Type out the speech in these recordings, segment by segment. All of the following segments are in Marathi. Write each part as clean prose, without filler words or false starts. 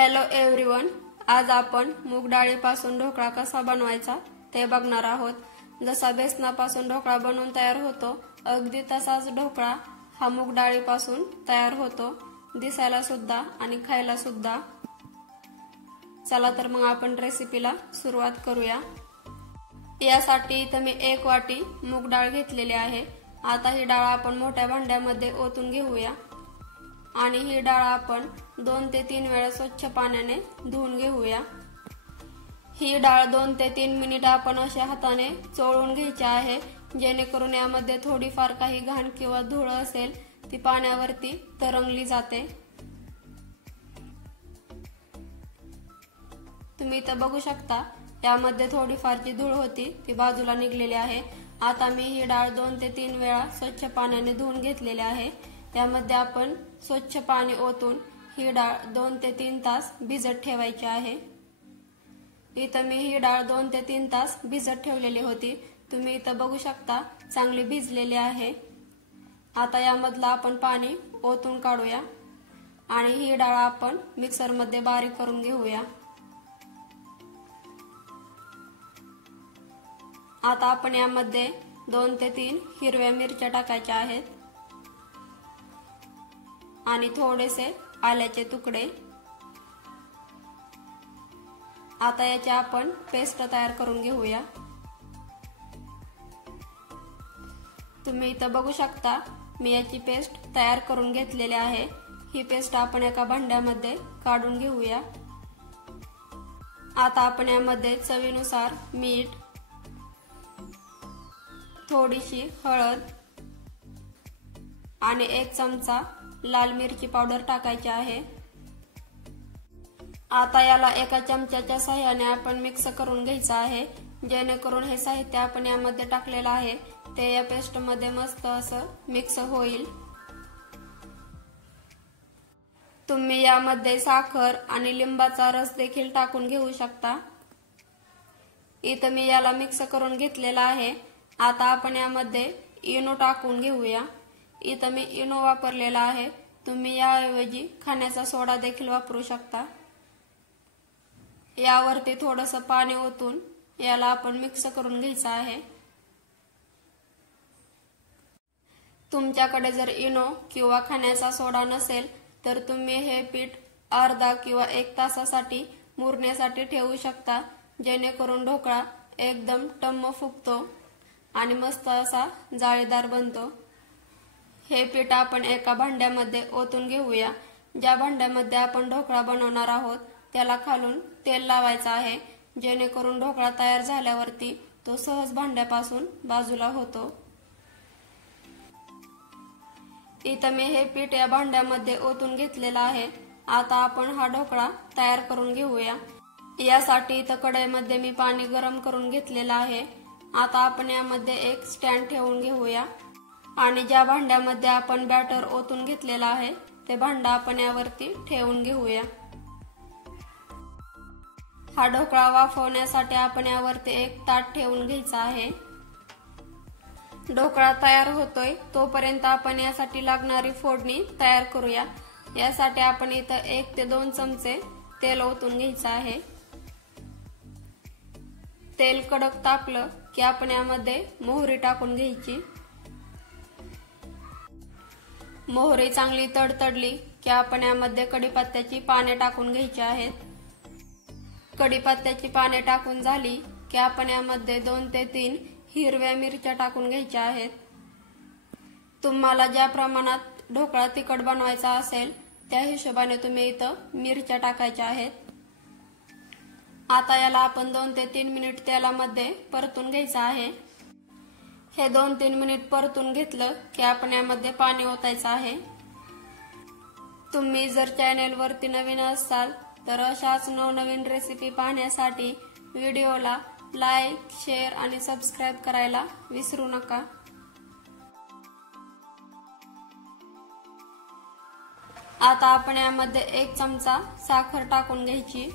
हॅलो एव्हरीवन, आज आपण मूग डाळीपासून ढोकळा कसा बनवायचा ते बघणार आहोत। जसा बेसनापासून ढोकळा बनवून तयार होतो अगदी तसाच ढोकळा हा मूग डाळीपासून तयार होतो, दिसायला सुद्धा आणि खायला सुद्धा। चला तर मग आपण रेसिपीला सुरुवात करूया। यासाठी इथे मी 1 वाटी मूग डाळ घेतलेली आहे। आता ही डाळ आपण मोठ्या भांड्यामध्ये ओतून घेऊया आणि ही डाळ आपण 2 ते 3 वेळा स्वच्छ पाण्याने धुवून घेऊया। ही डाळ 2 ते 3 मिनिट आपण अशा हाताने चोळून घ्यायची आहे, जेणेकरून यामध्ये थोडीफार काही घाण किंवा धूळ असेल ती पाण्यावरती तरंगली जाते। तुम्ही इथे बघू शकता यामध्ये थोडीफारची धूळ होती ती बाजूला निघलेली आहे। आता मी ही डाळ 2 ते 3 वेळा स्वच्छ पाण्याने धुवून घेतलेली आहे। यामध्ये आपण स्वच्छ पाणी ओतून ही डाळ 2 ते 3 तास भिजत ठेवायची आहे। इथे मी ही डाळ 2 ते 3 तास भिजत ठेवलेली होती। तुम्ही इथे बघू शकता चांगली भिजलेली आहे। आता यामधलं आपण पाणी ओतून काढूया आणि ही डाळ आपण मिक्सर मध्ये बारीक करून घेऊया। आता आपण यामध्ये 2 ते 3 हिरव्या मिरच्या टाकायच्या आहेत आणि थोडेसे आल्याचे तुकडे। आता याची आपण पेस्ट तयार करून घेऊया। तुम्ही इथे बघू शकता मी याची पेस्ट तयार करून घेतलेली आहे। ही पेस्ट आपण एका भांड्यामध्ये काढून घेऊया। आता आपण यामध्ये चवीनुसार मीठ, थोडीशी हळद आणि 1 चमचा लाल मिरची पावडर टाकायची आहे। आता याला एका चमच्याच्या सहाय्याने आपण मिक्स करून घ्यायचं आहे, जेणेकरून हे साहित्य आपण यामध्ये टाकलेलं आहे ते या पेस्ट मध्ये मस्त असं मिक्स होईल। तुम्ही यामध्ये साखर आणि लिंबाचा रस देखील टाकून घेऊ शकता। इथं मी याला मिक्स करून घेतलेला आहे। आता आपण यामध्ये इनो टाकून घेऊया। इथं मी इनो वापरलेला आहे, तुम्ही याऐवजी खाण्याचा सोडा देखील वापरू शकता। यावरती थोडंसं पाणी ओतून याला आपण मिक्स करून घ्यायचं आहे। तुमच्याकडे जर इनो किंवा खाण्याचा सोडा नसेल तर तुम्ही हे पीठ अर्धा किंवा 1 तासासाठी मुरण्यासाठी ठेवू शकता, जेणेकरून ढोकळा एकदम टम्म फुगतो आणि मस्त असा जाळीदार बनतो। हे पीठ आपण एका भांड्यामध्ये ओतून घेऊया। ज्या भांड्यामध्ये आपण ढोकळा बनवणार आहोत त्याला खालून तेल लावायचं आहे, जेणेकरून ढोकळा तयार झाल्यावरती तो सहज भांड्यापासून बाजूला होतो। इथं मी हे पीठ या भांड्यामध्ये ओतून घेतलेलं आहे। आता आपण हा ढोकळा तयार करून घेऊया। यासाठी इथं कढईमध्ये मी पाणी गरम करून घेतलेलं आहे। आता आपण यामध्ये एक स्टँड ठेवून घेऊया आणि ज्या भांड्यामध्ये आपण बॅटर ओतून घेतलेला आहे ते भांडं आपण यावरती ठेवून घेऊया। हा ढोकळा वाफवण्यासाठी आपण यावरती एक ताट ठेवून घ्यायचा आहे। ढोकळा तयार होतोय तोपर्यंत आपण यासाठी लागणारी फोडणी तयार करूया। यासाठी आपण इथं 1 ते 2 चमचे तेल ओतून घ्यायचं आहे। तेल कडक तापलं की आपण यामध्ये मोहरी टाकून घ्यायची। मोहरी चांगली तडतडली की आपण यामध्ये कढीपत्त्याची पाने टाकून घ्यायची आहेत। कढीपत्त्याची पाने टाकून झाली की आपण यामध्ये 2 ते 3 हिरव्या मिरच्या टाकून घ्यायच्या आहेत। तुम्हाला ज्या प्रमाणात ढोकळा तिखट बनवायचा असेल त्या हिशोबाने तुम्ही इथं मिरच्या टाकायच्या आहेत। आता याला आपण 2 ते 3 मिनिट तेलामध्ये परतून घ्यायचं आहे। हे 2 ते 3 मिनिट परतून घेतलं की आपण यामध्ये पाणी ओतायचं आहे। तुम्ही जर चॅनेल वरती नवीन असाल तर अशाच नवनवीन रेसिपी पाहण्यासाठी व्हिडिओला लाईक, शेअर आणि सबस्क्राईब करायला विसरू नका। आता आपण यामध्ये 1 चमचा साखर टाकून घ्यायची।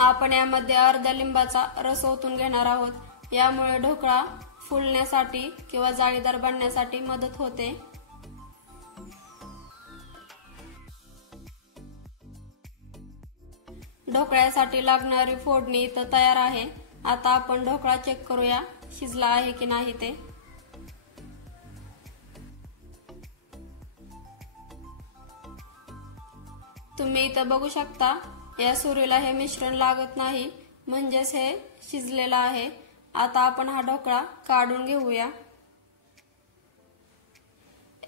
आपण यामध्ये अर्ध्या लिंबाचा रस ओतून घेणार आहोत। यामुळे ढोकळा फुलण्यासाठी किंवा जाळीदार बनण्यासाठी मदत होते। ढोकळ्यासाठी लागणारी फोडणी इथं तयार आहे। आता आपण ढोकळा चेक करूया शिजला आहे की नाही ते। तुम्ही इथं बघू शकता या सुरीला हे मिश्रण लागत नाही, म्हणजेच हे शिजलेलं आहे। आता आपण हा ढोकळा काढून घेऊया।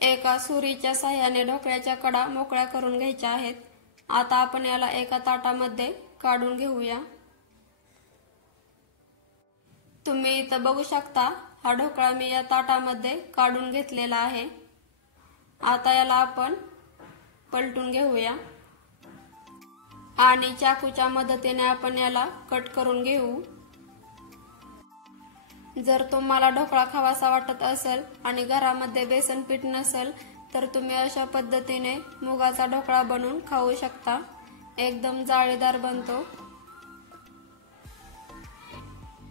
एका सुरीच्या साहाय्याने ढोकळ्याच्या कडा मोकळ्या करून घ्यायच्या आहेत। आता आपण याला एका ताटामध्ये काढून घेऊया। तुम्ही इथं बघू शकता हा ढोकळा मी या ताटामध्ये काढून घेतलेला आहे। आता याला आपण पलटून घेऊया आणि चाकूच्या मदतीने आपण याला कट करून घेऊ। जर तुम्हाला ढोकळा खावासा वाटत असेल आणि घरामध्ये बेसन पीठ नसेल तर तुम्ही अशा पद्धतीने मुगाचा ढोकळा बनवून खाऊ शकता। एकदम जाळीदार बनतो।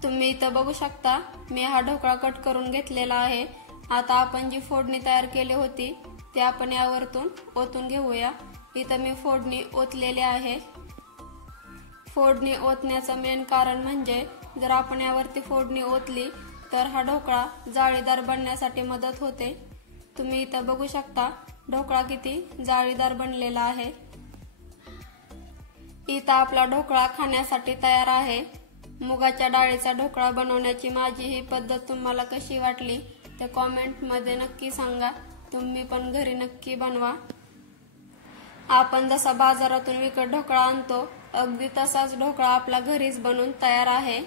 तुम्ही इथं बघू शकता मी हा ढोकळा कट करून घेतलेला आहे। आता आपण जी फोडणी तयार केली होती ती आपण यावरतून ओतून घेऊया। इथं मी फोडणी ओतलेली आहे। फोडणी ओतण्याचं मेन कारण म्हणजे जर आपण यावरती फोडणी ओतली तर हा ढोकळा जाळीदार बनण्यासाठी मदत होते। तुम्ही इथं बघू शकता ढोकळा किती जाळीदार बनलेला आहे। इथं आपला ढोकळा खाण्यासाठी तयार आहे। मुगाच्या डाळीचा ढोकळा बनवण्याची माझी ही पद्धत तुम्हाला कशी वाटली ते कमेंट मध्ये नक्की सांगा। तुम्ही पण घरी नक्की बनवा। आपण जसा बाजारातून विकत ढोकळा आणतो अगदी तसाच ढोकळा आपला घरीच बनवून तयार आहे।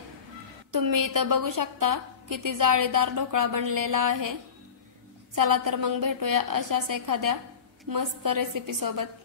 तुम्ही इथं बघू शकता किती जाळीदार ढोकळा बनलेला आहे। चला तर मग भेटूया अशाच एखाद्या मस्त रेसिपी सोबत।